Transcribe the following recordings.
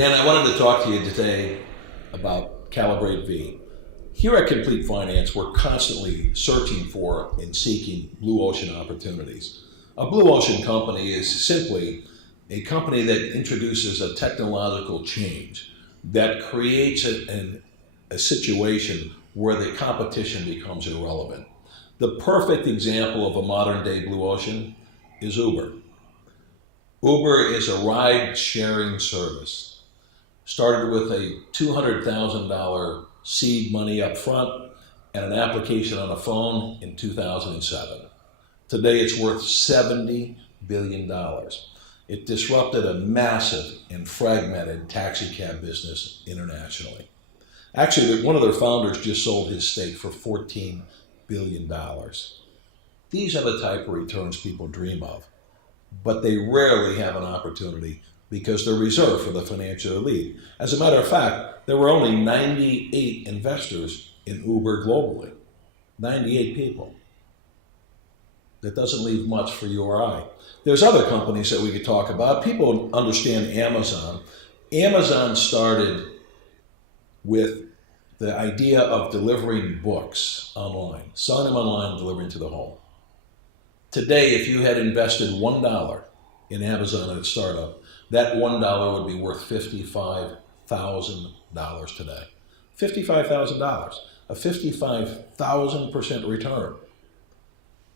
Dan, I wanted to talk to you today about KalibrateV. Here at Complete Finance, we're constantly searching for and seeking blue ocean opportunities. A blue ocean company is simply a company that introduces a technological change that creates a situation where the competition becomes irrelevant. The perfect example of a modern day blue ocean is Uber. Uber is a ride-sharing service. Started with a $200,000 seed money up front and an application on a phone in 2007. Today it's worth $70 billion. It disrupted a massive and fragmented taxi cab business internationally. Actually, one of their founders just sold his stake for $14 billion. These are the type of returns people dream of, but they rarely have an opportunity because they're reserved for the financial elite. As a matter of fact, there were only 98 investors in Uber globally. 98 people. That doesn't leave much for you or I. There's other companies that we could talk about. People understand Amazon. Amazon started with the idea of delivering books online, selling them online and delivering to the home. Today, if you had invested $1 in Amazon at a startup, that $1 would be worth $55,000 today. $55,000, a 55,000% return.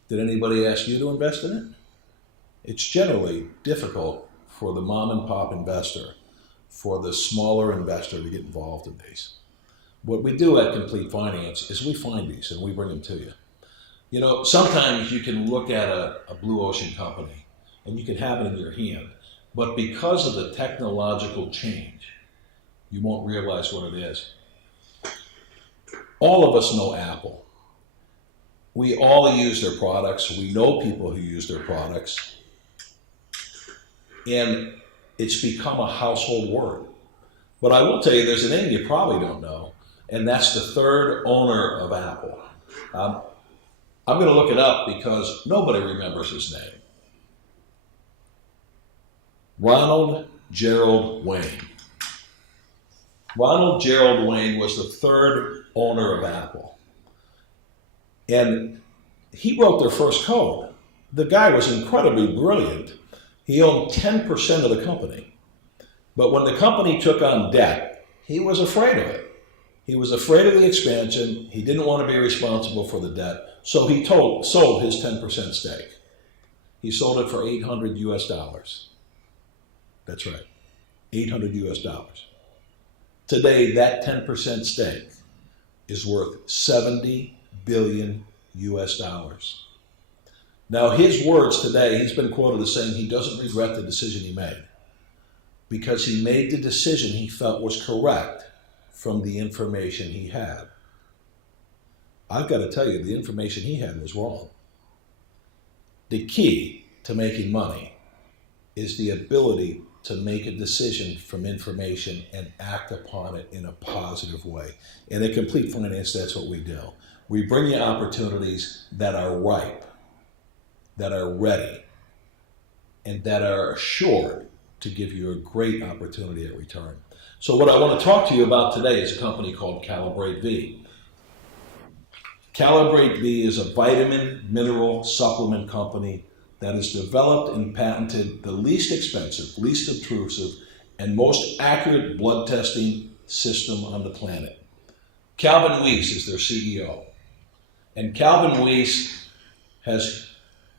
Did anybody ask you to invest in it? It's generally difficult for the mom and pop investor, for the smaller investor to get involved in these. What we do at Complete Finance is we find these and we bring them to you. You know, sometimes you can look at a blue ocean company and you can have it in your hand, but because of the technological change, you won't realize what it is. All of us know Apple. We all use their products. We know people who use their products. And it's become a household word. But I will tell you, there's a name you probably don't know, and that's the third owner of Apple. I'm going to look it up because nobody remembers his name. Ronald Gerald Wayne. Ronald Gerald Wayne was the third owner of Apple. And he wrote their first code. The guy was incredibly brilliant. He owned 10% of the company. But when the company took on debt, he was afraid of it. He was afraid of the expansion. He didn't want to be responsible for the debt. So he sold his 10% stake. He sold it for $800 US. That's right, $800 US. Today, that 10% stake is worth $70 billion US. Now, his words today, he's been quoted as saying he doesn't regret the decision he made because he made the decision he felt was correct from the information he had. I've got to tell you, the information he had was wrong. The key to making money is the ability to make a decision from information and act upon it in a positive way. And at Complete Finance, that's what we do. We bring you opportunities that are ripe, that are ready, and that are assured to give you a great opportunity at return. So what I want to talk to you about today is a company called KalibrateV. KalibrateV is a vitamin, mineral supplement company that has developed and patented the least expensive, least obtrusive, and most accurate blood testing system on the planet. Calvin Weiss is their CEO. And Calvin Weiss has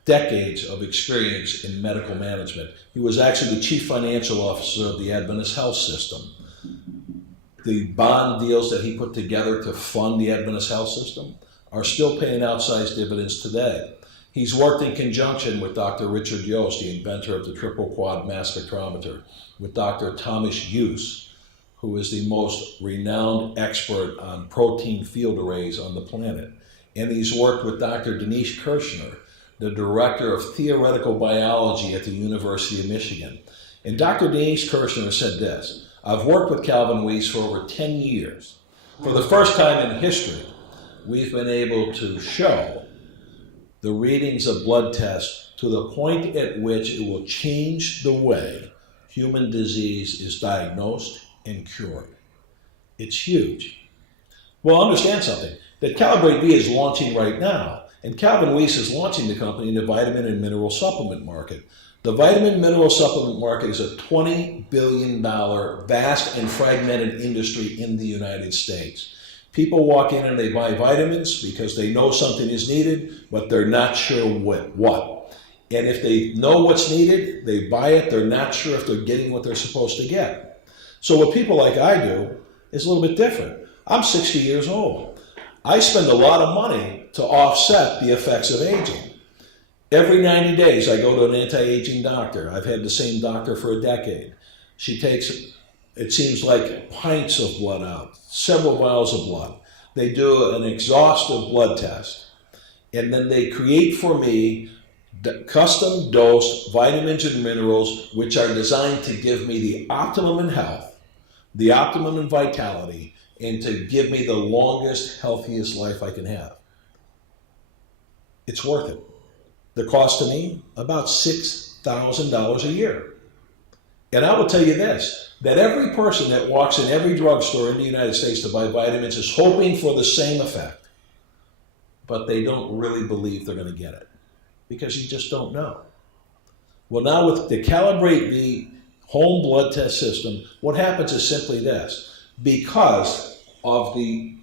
decades of experience in medical management. He was actually the chief financial officer of the Adventist Health System. The bond deals that he put together to fund the Adventist Health System are still paying outsized dividends today. He's worked in conjunction with Dr. Richard Yost, the inventor of the triple quad mass spectrometer, with Dr. Thomas Hughes, who is the most renowned expert on protein field arrays on the planet. And he's worked with Dr. Denise Kirshner, the director of theoretical biology at the University of Michigan. And Dr. Denise Kirshner said this: I've worked with Calvin Weiss for over 10 years. For the first time in history, we've been able to show the readings of blood tests to the point at which it will change the way human disease is diagnosed and cured. It's huge. Well, understand something, that KalibrateV is launching right now, and Calvin Weiss is launching the company in the vitamin and mineral supplement market. The vitamin mineral supplement market is a $20 billion vast and fragmented industry in the United States. People walk in and they buy vitamins because they know something is needed, but they're not sure what. And if they know what's needed, they buy it, they're not sure if they're getting what they're supposed to get. So what people like I do is a little bit different. I'm 60 years old. I spend a lot of money to offset the effects of aging. Every 90 days I go to an anti-aging doctor. I've had the same doctor for a decade. She takes, it seems like, pints of blood out, several vials of blood. They do an exhaustive blood test, and then they create for me custom dosed vitamins and minerals which are designed to give me the optimum in health, the optimum in vitality, and to give me the longest, healthiest life I can have. It's worth it. The cost to me, about $6,000 a year. And I will tell you this, that every person that walks in every drugstore in the United States to buy vitamins is hoping for the same effect, but they don't really believe they're going to get it because you just don't know. Well, now with the KalibrateV home blood test system, what happens is simply this. Because of the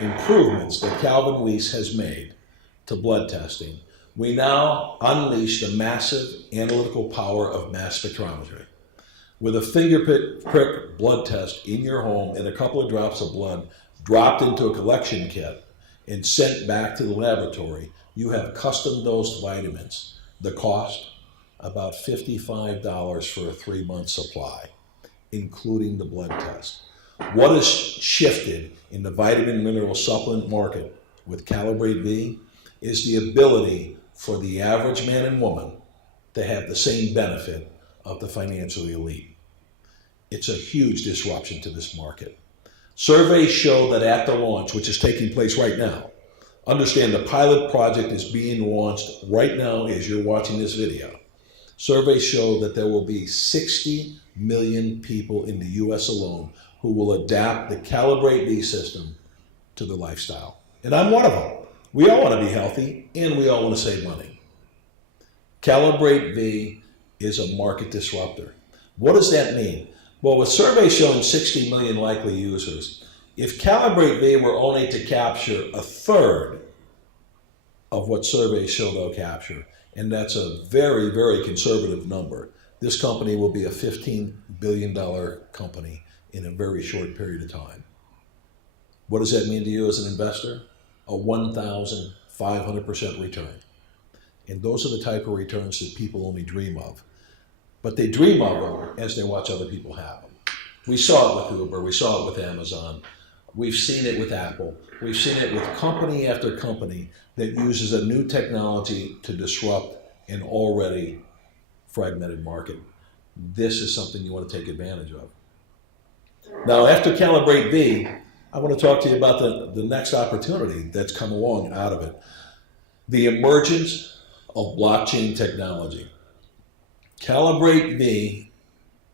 improvements that Calvin Weiss has made to blood testing, we now unleash the massive analytical power of mass spectrometry. With a fingerprick blood test in your home and a couple of drops of blood dropped into a collection kit and sent back to the laboratory, you have custom dosed vitamins. The cost, about $55 for a 3-month supply, including the blood test. What has shifted in the vitamin mineral supplement market with KalibrateV is the ability for the average man and woman to have the same benefit of the financially elite. It's a huge disruption to this market. Surveys show that at the launch, which is taking place right now, understand the pilot project is being launched right now as you're watching this video. Surveys show that there will be 60 million people in the US alone who will adapt the KalibrateV system to their lifestyle. And I'm one of them. We all want to be healthy and we all want to save money. KalibrateV is a market disruptor. What does that mean? Well, with surveys showing 60 million likely users, if KalibrateV were only to capture a third of what surveys show they'll capture, and that's a very, very conservative number, this company will be a $15 billion company in a very short period of time. What does that mean to you as an investor? A 1,500% return. And those are the type of returns that people only dream of. But they dream of them as they watch other people have them. We saw it with Uber, we saw it with Amazon, we've seen it with Apple, we've seen it with company after company that uses a new technology to disrupt an already fragmented market. This is something you want to take advantage of. Now, after KalibrateV, I want to talk to you about the next opportunity that's come along out of it. The emergence of blockchain technology. KalibrateV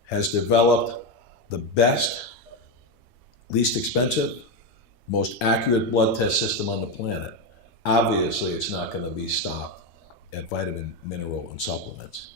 has developed the best, least expensive, most accurate blood test system on the planet. Obviously, it's not going to be stopped at vitamin, mineral, and supplements.